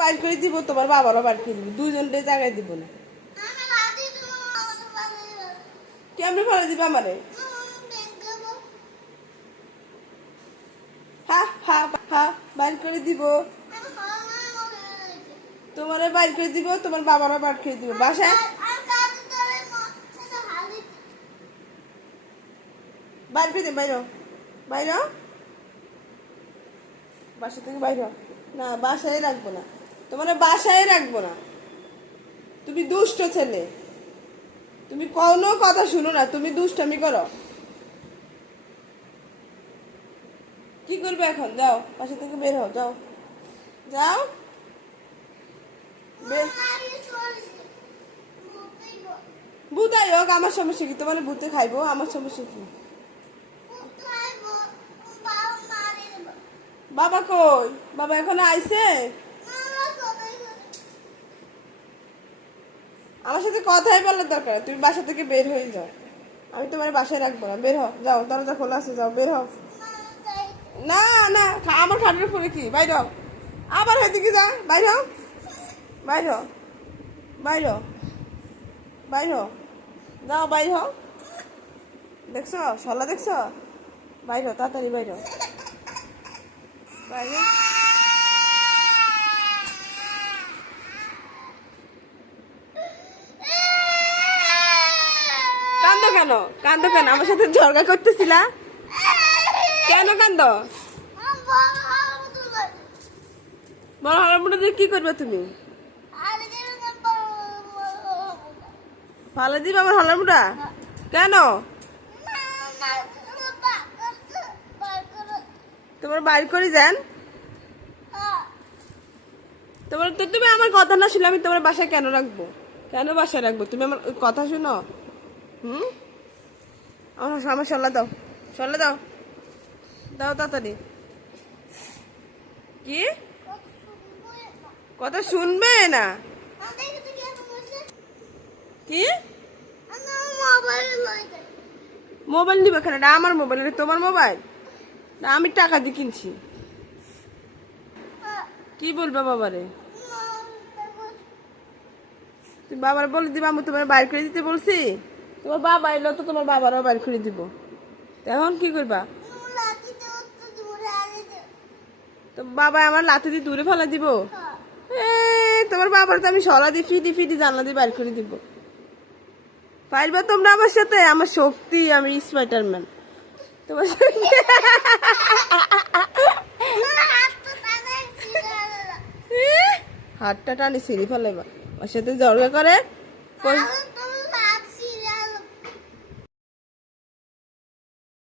বাইর করে দিব, তোমার বাবারও বাইর করে দিব দুজনকে জায়গায় দিব না। কেমনে ফেলে দিবে আমারে? বাইর করে দিব। তোমারে বাবারও দিব। বাইর বাসা থেকে বাইর না, বাসায় রাখব না। তোমার বাসায় রাখব না। তুমি দুষ্ট ছেলে। তুমি কোনো কথা শুনো না, তুমি দুষ্টামি করো। কি করবে এখন? যাও, বাসা থেকে বের হও, যাও। যাও। বের হোক, আমার সমস্যা কি? তোমার ভূতে খাইবো, আমার সমস্যা কি? বাবা কই? বাবা এখনও আইছে? আমার সাথে কথাই বলার দরকার তুমি বাসা থেকে বের হয়ে যাও। আমি তোমার বাসায় রাখব না। বের হও। যাও, দরজা খোলা আছে, যাও, বের হও। না না আমার খাটের উপরে কি? বাইর হও। আবার এদিকে যা? বাইর হও। বাইর হও। বাইর হও। বাইর হও। যাও, বাইর হও। দেখছ? সলা দেখছ? বাইর হও, তাড়াতাড়ি বাইর হও। বাইর কান্দো কেন? কান্দো কেন? আমার সাথে ঝগড়া করতেছিলা? কেন কান্দো? বড় মধ্যে দিয়ে কি করবে তুমি? ভালো দিবে আমার হলার কেন? তোমার বাইর করে যান। তোমার তুমি আমার কথা না শুনলে আমি তোমার বাসায় কেন রাখব? কেন বাসায় রাখব? তুমি আমার কথা শুনো। হুম? আমার সল্লা দাও। সল্লা দাও। দাও তাড়াতাড়ি। কি? কথা শুনবে না। কি? মোবাইল নিবে কেন? আমার মোবাইল তোমার মোবাইল? না, আমি টাকা দিয়ে কিনছি। কি বলবে বাবারে? তুমি বাবার বলে দিবা, আমি তোমার বাইর করে দিতে বলছি। তোমার বাবা এলো তো তোমার বাবারও বাইর করে দিব। এখন কি করবা? বাবা আমার লাথি দিয়ে দূরে ফেলা দিব। তোমার বাবার তো আমি সলা দিয়ে ফিটি ফিটি জানলা দিয়ে বাইর করে দিব। পারবে তোমরা আমার সাথে? আমার শক্তি, আমি স্পাইডারম্যান তোমার হাতটা টানি সিঁড়ি ফেলে ওর সাথে জড়গা করে।